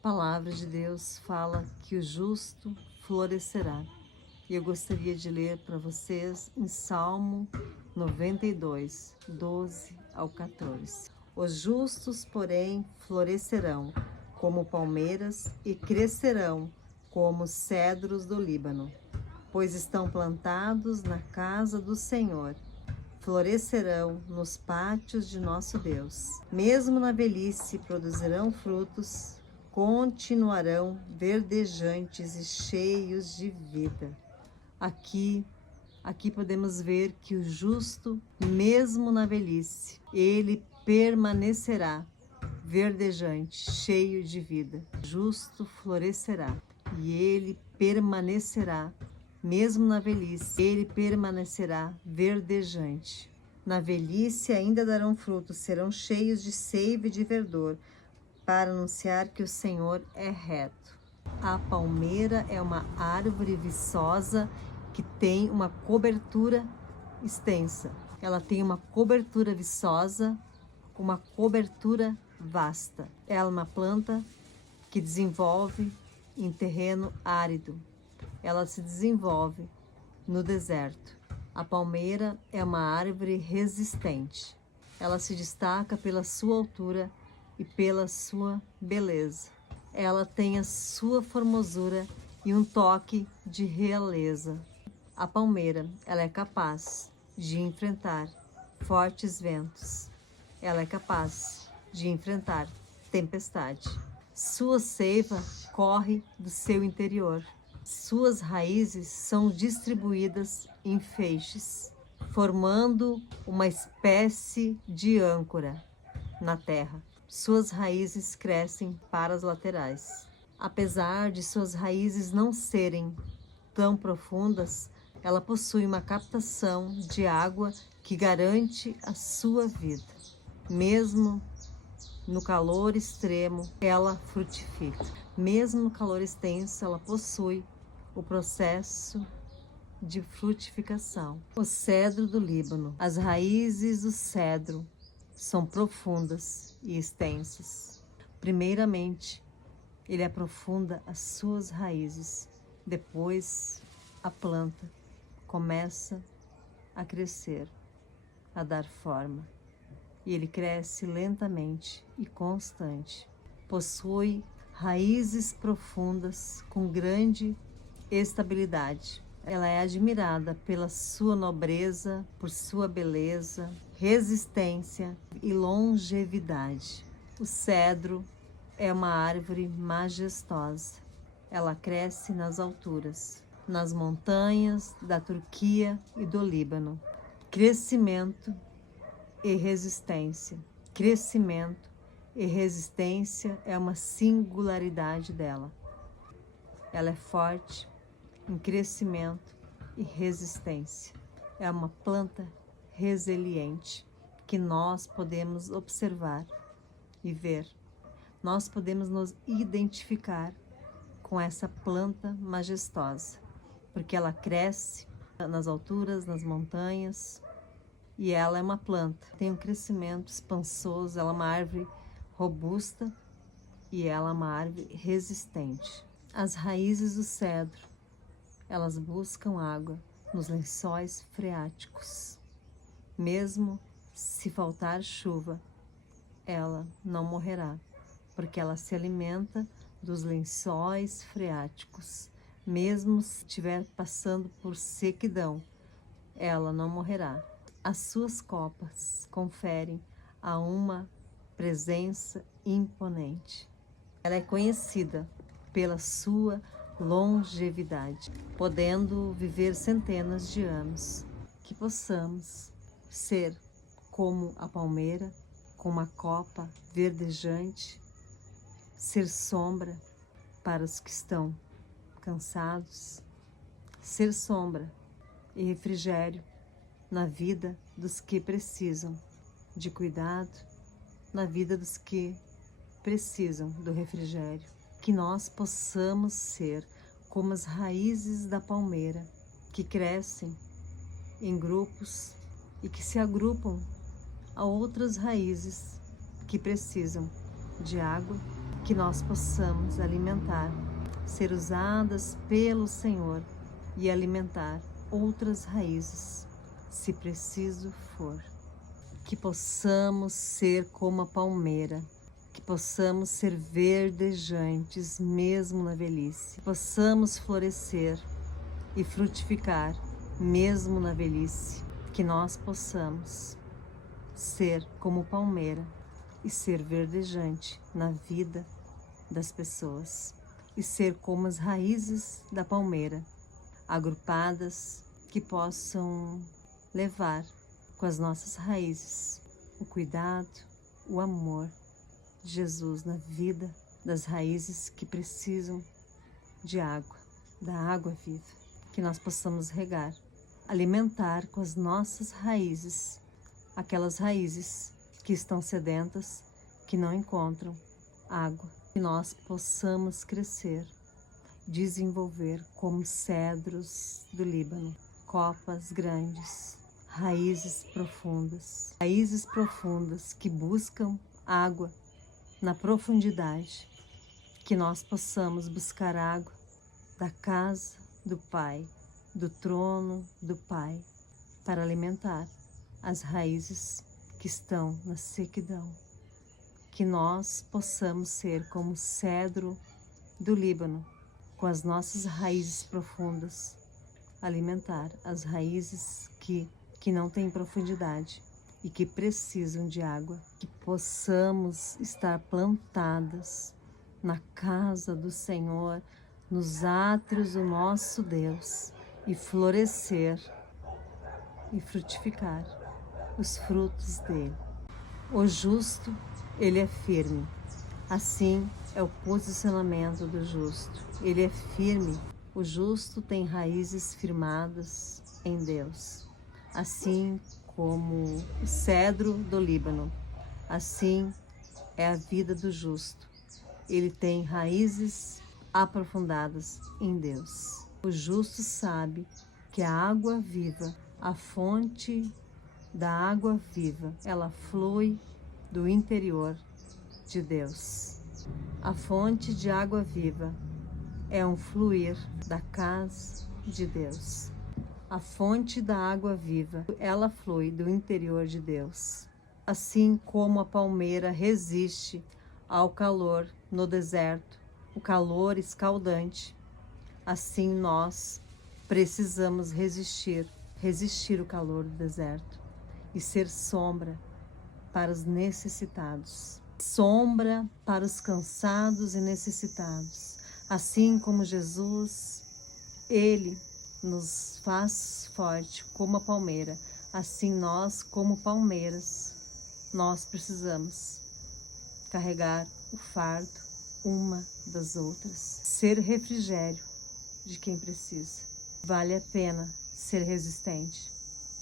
A palavra de Deus fala que o justo florescerá. E eu gostaria de ler para vocês em Salmo 92, 12 ao 14. Os justos, porém, florescerão como palmeiras e crescerão como cedros do Líbano, pois estão plantados na casa do Senhor. Florescerão nos pátios de nosso Deus. Mesmo na velhice produzirão frutos, continuarão verdejantes e cheios de vida. Aqui podemos ver que o justo, mesmo na velhice, ele permanecerá verdejante, cheio de vida. O justo florescerá e ele permanecerá, mesmo na velhice, ele permanecerá verdejante. Na velhice ainda darão frutos, serão cheios de seiva e de verdor, para anunciar que o Senhor é reto. A palmeira é uma árvore viçosa que tem uma cobertura extensa. Ela tem uma cobertura viçosa, uma cobertura vasta. Ela é uma planta que desenvolve em terreno árido. Ela se desenvolve no deserto. A palmeira é uma árvore resistente. Ela se destaca pela sua altura e pela sua beleza. Ela tem a sua formosura e um toque de realeza. A palmeira, ela é capaz de enfrentar fortes ventos. Ela é capaz de enfrentar tempestade. Sua seiva corre do seu interior. Suas raízes são distribuídas em feixes, formando uma espécie de âncora na terra. Suas raízes crescem para as laterais. Apesar de suas raízes não serem tão profundas, ela possui uma captação de água que garante a sua vida. Mesmo no calor extremo, ela frutifica. Mesmo no calor extenso, ela possui o processo de frutificação. O cedro do Líbano. As raízes do cedro são profundas e extensas. Primeiramente, ele aprofunda as suas raízes. Depois, a planta começa a crescer, a dar forma. E ele cresce lentamente e constante. Possui raízes profundas com grande estabilidade. Ela é admirada pela sua nobreza, por sua beleza, resistência e longevidade. O cedro é uma árvore majestosa. Ela cresce nas alturas, nas montanhas da Turquia e do Líbano. Crescimento e resistência. Crescimento e resistência é uma singularidade dela. Ela é forte em crescimento e resistência. É uma planta resiliente que nós podemos observar e ver. Nós podemos nos identificar com essa planta majestosa, porque ela cresce nas alturas, nas montanhas, e ela é uma planta, tem um crescimento espansoso, ela é uma árvore robusta e ela é uma árvore resistente. As raízes do cedro, elas buscam água nos lençóis freáticos. Mesmo se faltar chuva, ela não morrerá, porque ela se alimenta dos lençóis freáticos. Mesmo se estiver passando por sequidão, ela não morrerá. As suas copas conferem a uma presença imponente. Ela é conhecida pela sua longevidade, podendo viver centenas de anos. Que possamos ser como a palmeira, com uma copa verdejante, ser sombra para os que estão cansados, ser sombra e refrigério na vida dos que precisam de cuidado, na vida dos que precisam do refrigério. Que nós possamos ser como as raízes da palmeira, que crescem em grupos e que se agrupam a outras raízes que precisam de água, que nós possamos alimentar, ser usadas pelo Senhor e alimentar outras raízes, se preciso for. Que possamos ser como a palmeira, que possamos ser verdejantes mesmo na velhice, que possamos florescer e frutificar mesmo na velhice, que nós possamos ser como palmeira e ser verdejante na vida das pessoas e ser como as raízes da palmeira, agrupadas, que possam levar com as nossas raízes o cuidado, o amor de Jesus na vida das raízes que precisam de água, da água viva, que nós possamos regar, alimentar com as nossas raízes aquelas raízes que estão sedentas, que não encontram água, que nós possamos crescer, desenvolver como cedros do Líbano, copas grandes, raízes profundas que buscam água na profundidade, que nós possamos buscar água da casa do Pai, do trono do Pai, para alimentar as raízes que estão na sequidão, que nós possamos ser como cedro do Líbano, com as nossas raízes profundas, alimentar as raízes que não têm profundidade e que precisam de água, que possamos estar plantadas na casa do Senhor, nos átrios do nosso Deus, e florescer e frutificar os frutos dele. O justo, ele é firme. Assim é o posicionamento do justo. Ele é firme. O justo tem raízes firmadas em Deus. Assim como o cedro do Líbano, assim é a vida do justo. Ele tem raízes aprofundadas em Deus. O justo sabe que a água viva, a fonte da água viva, ela flui do interior de Deus. A fonte de água viva é um fluir da casa de Deus. A fonte da água viva, ela flui do interior de Deus. Assim como a palmeira resiste ao calor no deserto, o calor escaldante, assim nós precisamos resistir o calor do deserto e ser sombra para os necessitados, sombra para os cansados e necessitados. Assim como Jesus, ele nos faz forte como a palmeira, assim nós, como palmeiras, nós precisamos carregar o fardo uma das outras, ser refrigério de quem precisa. Vale a pena ser resistente,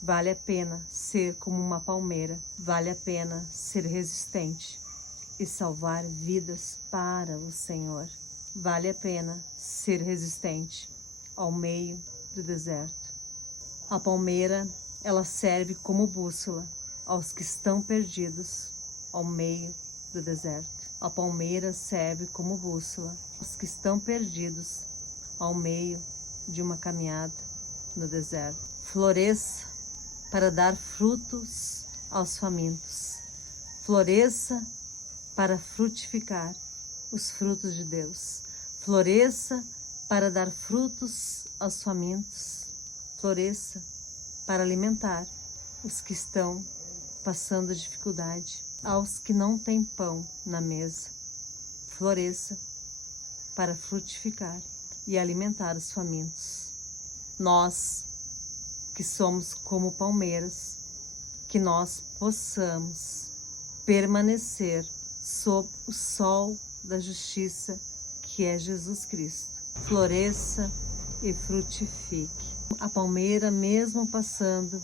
vale a pena ser como uma palmeira, vale a pena ser resistente e salvar vidas para o Senhor. Vale a pena ser resistente ao meio do deserto. A palmeira, ela serve como bússola aos que estão perdidos ao meio do deserto. A palmeira serve como bússola aos que estão perdidos ao meio de uma caminhada no deserto. Floresça para dar frutos aos famintos. Floresça para frutificar os frutos de Deus. Floresça para dar frutos aos famintos. Floresça para alimentar os que estão passando dificuldade, aos que não têm pão na mesa. Floresça para frutificar e alimentar os famintos. Nós, que somos como palmeiras, que nós possamos permanecer sob o sol da justiça, que é Jesus Cristo. Floresça e frutifique. A palmeira, mesmo passando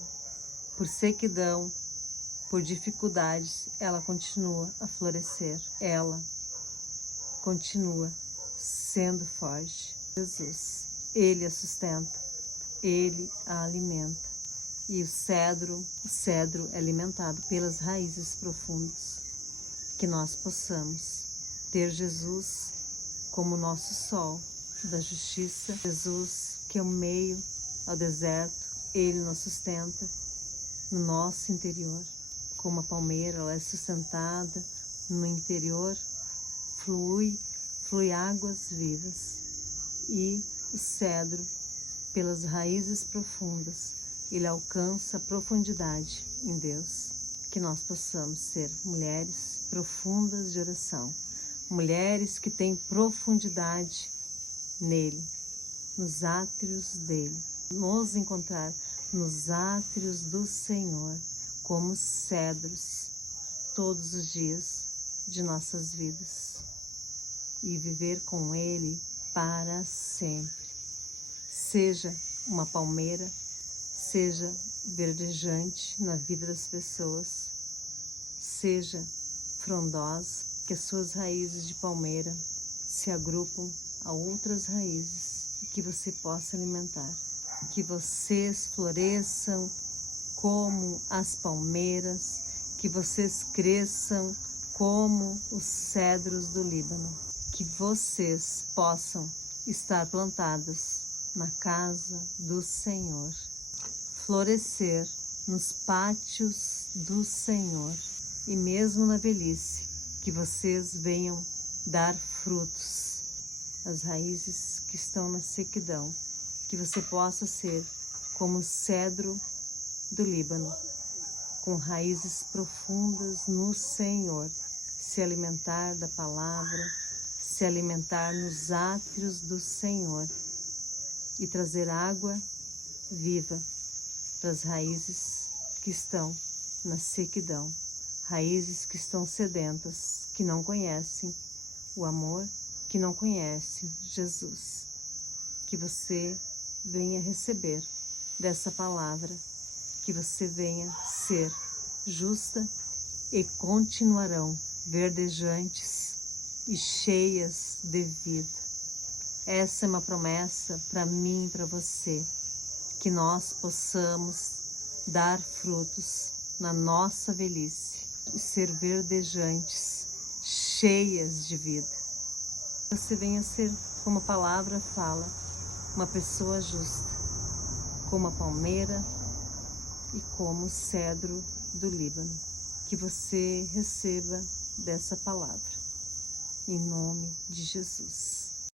por sequidão, por dificuldades, ela continua a florescer. Ela continua sendo forte. Jesus, ele a sustenta, ele a alimenta. E o cedro é alimentado pelas raízes profundas. Que nós possamos ter Jesus como nosso sol da justiça, Jesus que é o meio ao deserto, Ele nos sustenta no nosso interior. Como a palmeira, ela é sustentada no interior, flui águas vivas. E o cedro, pelas raízes profundas, ele alcança a profundidade em Deus. Que nós possamos ser mulheres profundas de oração, mulheres que têm profundidade nele, nos átrios dele, nos encontrar nos átrios do Senhor, como cedros, todos os dias de nossas vidas, e viver com ele para sempre. Seja uma palmeira, seja verdejante na vida das pessoas, seja frondosa, que as suas raízes de palmeira se agrupam a outras raízes e que você possa alimentar. Que vocês floresçam como as palmeiras, que vocês cresçam como os cedros do Líbano, que vocês possam estar plantadas na casa do Senhor, florescer nos pátios do Senhor, e mesmo na velhice, que vocês venham dar frutos, as raízes que estão na sequidão, que você possa ser como o cedro do Líbano, com raízes profundas no Senhor, se alimentar da palavra, se alimentar nos átrios do Senhor e trazer água viva para as raízes que estão na sequidão, raízes que estão sedentas, que não conhecem o amor, que não conhecem Jesus. Que você venha receber dessa palavra, que você venha ser justa e continuarão verdejantes e cheias de vida. Essa é uma promessa para mim e para você, que nós possamos dar frutos na nossa velhice e ser verdejantes, cheias de vida. Você venha ser, como a palavra fala, uma pessoa justa, como a palmeira e como o cedro do Líbano. Que você receba dessa palavra, em nome de Jesus.